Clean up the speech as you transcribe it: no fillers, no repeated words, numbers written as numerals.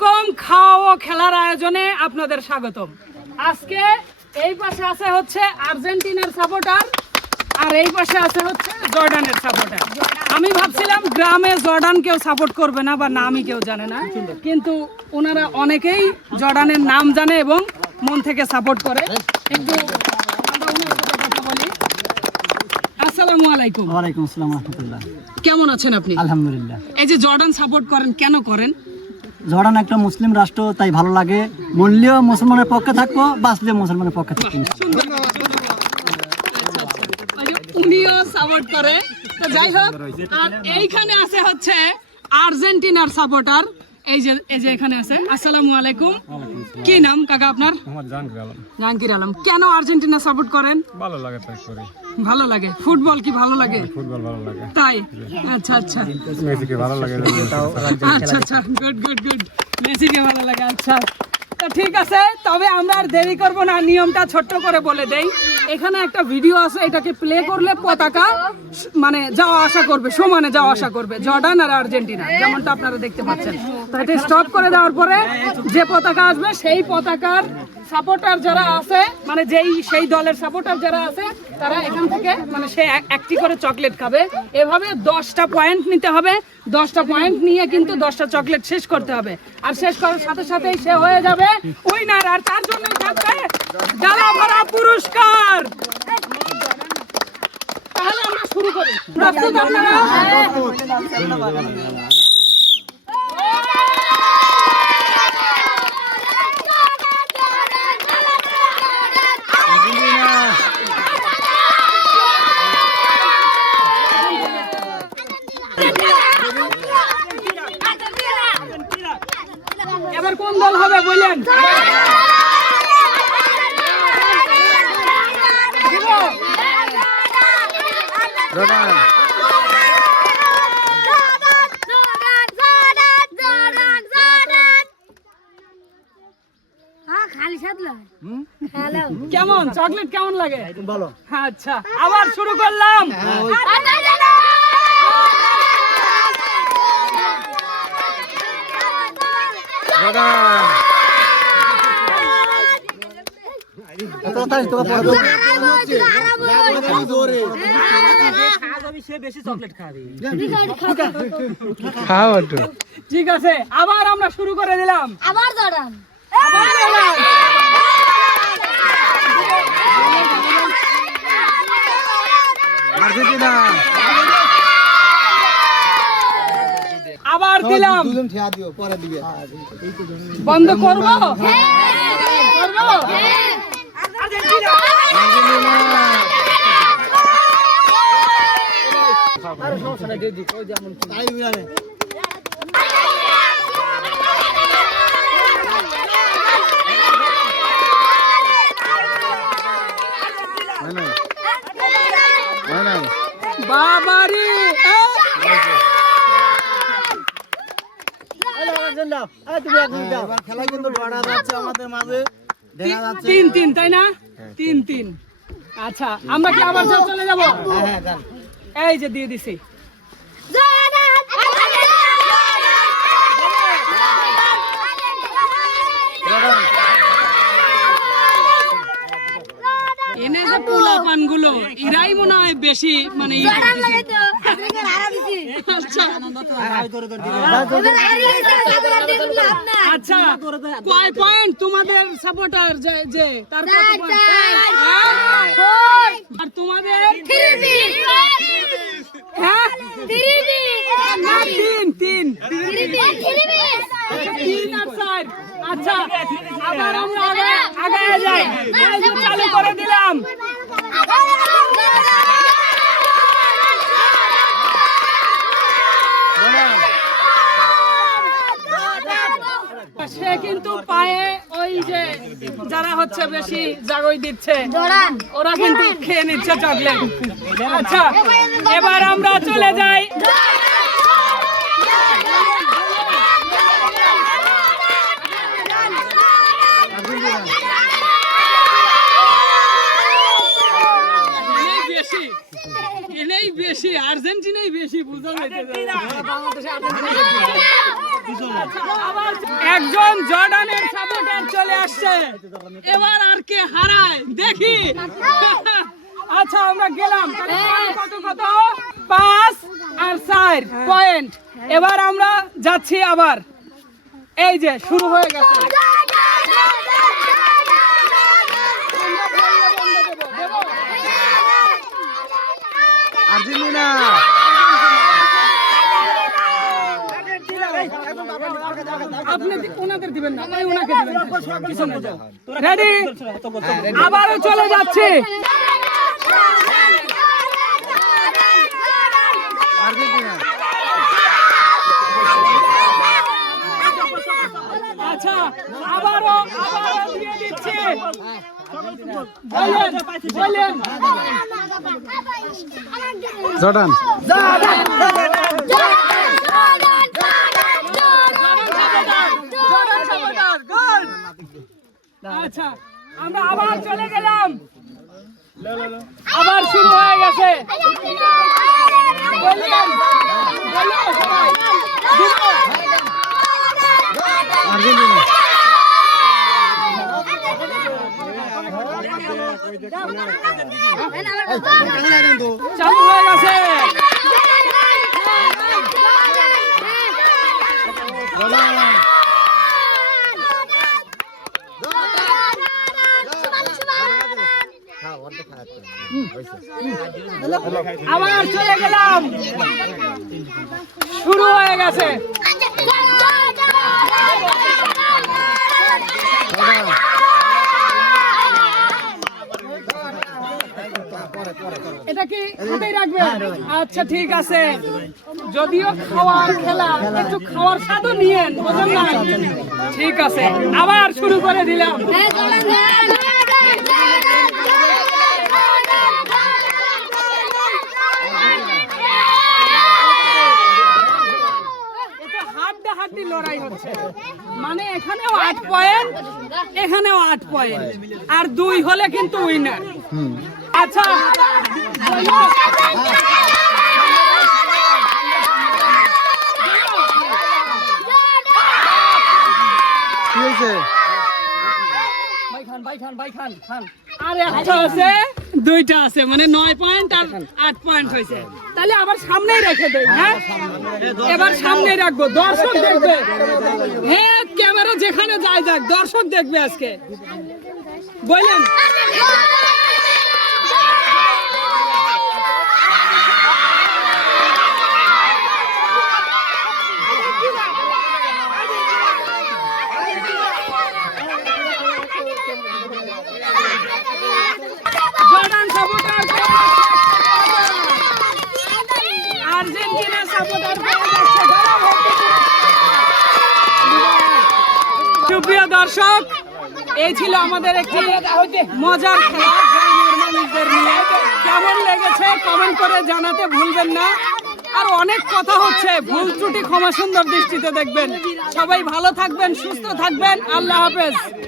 রকম খাওয়া ও খেলার আয়োজনে আপনাদের স্বাগতম। আজকে এই পাশে আছে হচ্ছে আর্জেন্টিনার সাপোর্টার আর এই পাশে আছে হচ্ছে জর্ডানের সাপোর্টার। আমি ভাবছিলাম গ্রামে জর্ডান কেউ সাপোর্ট করবে না বা নামই কেউ জানে না, কিন্তু ওনারা অনেকেই জর্ডানের নাম জানে এবং মন থেকে সাপোর্ট করে। একটু আমরা ওনার সাথে কথা বলি। আসসালামু আলাইকুম। ওয়ালাইকুম আসসালাম রাহমাতুল্লাহ। কেমন আছেন আপনি? আলহামদুলিল্লাহ। এই যে জর্ডান সাপোর্ট করেন, কেন করেন? জর্ডান একটা মুসলিম রাষ্ট্র, তাই ভালো লাগে। মরলেও মুসলমানের পক্ষে থাকবো, বাঁচলেও মুসলমানের পক্ষে থাকবো। উনিও সাপোর্ট করে। তো যাই হোক, আর এইখানে আছে হচ্ছে আর্জেন্টিনার সাপোর্টার। এই যে এখানে আছে। আসসালামু আলাইকুম। কি নাম কাকা আপনার? জাহাঙ্গীর আলম। কেন আর্জেন্টিনা সাপোর্ট করেন? ভালো লাগে তাই করি। ভালো লাগে। ফুটবল কি ভালো লাগে? ফুটবল ভালো লাগে তাই? আচ্ছা আচ্ছা, মেসিকে ভালো লাগে। আচ্ছা আচ্ছা, গুড গুড গুড। মেসিকে ভালো লাগে। আচ্ছা, তো ঠিক আছে, তবে আমরা আর দেরি করব না, নিয়মটা ছোট্ট করে বলে দেই। এখানে একটা ভিডিও আছে, এটাকে প্লে করলে পতাকা মানে যাওয়া আসা করবে, সমানে যাওয়া আসা করবে, জর্ডান আর আর্জেন্টিনা, যেমনটা আপনারা দেখতে পাচ্ছেন। তো এটা স্টপ করে দেওয়ার পরে যে পতাকা আসবে সেই পতাকার সাপোর্টার যারা আছে, মানে সেই দলের সাপোর্টার যারা আছে, তারা এখান থেকে মানে সে একটি করে চকলেট খাবে। এভাবে 10টা পয়েন্ট নিতে হবে। 10টা পয়েন্ট নিয়ে কিন্তু 10টা চকলেট শেষ করতে হবে। আর শেষ করার সাথে সাথেই সে হয়ে যাবে উইনার। আর তার জন্যই থাকবে জ্বালা ভরা পুরস্কার। তাহলে আমরা শুরু করি। প্রস্তুত আপনারা? এবার কোন দল হবে বলেন? কেমন চকলেট কেমন লাগে? ভালো। আচ্ছা, আবার শুরু করলাম। ঠিক আছে, আবার আমরা শুরু করে দিলাম। আবার জর্ডান। আর্জেন্টিনা। আবার দিলাম। বন্ধ করবো? করবো? বাবারি, খেলা কিন্তু বাড়া যাচ্ছে আমাদের মাঝে। 3-3 তাই না? 3-3। আচ্ছা, আমরা কি আবার চলে যাবো? এই যে দিয়ে দিছি। এনে যে পোলাপান গুলো, এরাই মনে হয় বেশি মানে আচ্ছা আচ্ছা, কয় পয়েন্ট তোমাদের সাপোর্টার যে তার কত পয়েন্ট? আর তোমাদের? হ্যাঁ, 3 আর 4। আচ্ছা, আবার আমরা আগে যাই। চালু করে দিলাম। সে কিন্তু পায়ে ওই যে যারা হচ্ছে বেশি জাগই দিচ্ছে, ওরা কিন্তু খেয়ে নিচ্ছে চকলেট। আচ্ছা, এবার আমরা চলে যাই। বেশি, আর্জেন্টিনাই বেশি, বুঝা যাইতেছে না। আবার একজন জর্ডানের সাপোর্টার চলে আসছে, এবার আর কে হারায় দেখি। আচ্ছা আমরা গেলাম, কত কত 5 আর 4 পয়েন্ট। এবার আমরা যাচ্ছি আবার, এই যে শুরু হয়ে গেছে। আর্জেন্টিনা আপনি ওনাদের দিবেন না, ওই ওনাকে দিবেন। রেডি, আবারও চলে যাচ্ছে। আচ্ছা আবারও দিয়ে দিচ্ছি, বলেন জর্ডান আচ্ছা আমরা আবার চলে গেলাম, আবার শুরু হয়ে গেছে। বললেন, বলো সবাই, আর্জেন্টিনা চালু হয়ে গেছে। আবার চলে গেলাম, শুরু হয়ে গেছে। এটা কি হাতেই রাখবে? আচ্ছা ঠিক আছে, যদিও খাওয়ার খেলা, একটু খাওয়ার স্বাদও নিয়েন, বুঝলেন না? ঠিক আছে, আবার শুরু করে দিলাম। হাড্ডাহাড্ডি লড়াই হচ্ছে, মানে এখানেও 8 পয়েন্ট, এখানেও 8 পয়েন্ট, আর 2 হলে কিন্তু উইনার। আচ্ছা কি হয়েছে? আর একটা আছে, 2টা আছে, মানে 9 পয়েন্ট আর 8 পয়েন্ট হয়েছে। তাহলে আবার সামনেই রেখে দেই, হ্যাঁ এবার সামনে রাখবো, দর্শক দেখবে। হ্যাঁ ক্যামেরা যেখানে যায় যাক, দর্শক দেখবে আজকে, বলেন। Jordan supporter, Argentina supporter. সুপ্রিয় দর্শক, এই ছিল আমাদের একটি মজার খেলা গ্রামের মানুষদের নিয়ে। কেমন লেগেছে কমেন্ট করে জানাতে ভুলবেন না। আর অনেক কথা হচ্ছে, ভুল ত্রুটি ক্ষমা সুন্দর দৃষ্টিতে দেখবেন। সবাই ভালো থাকবেন, সুস্থ থাকবেন, আল্লাহ হাফেজ।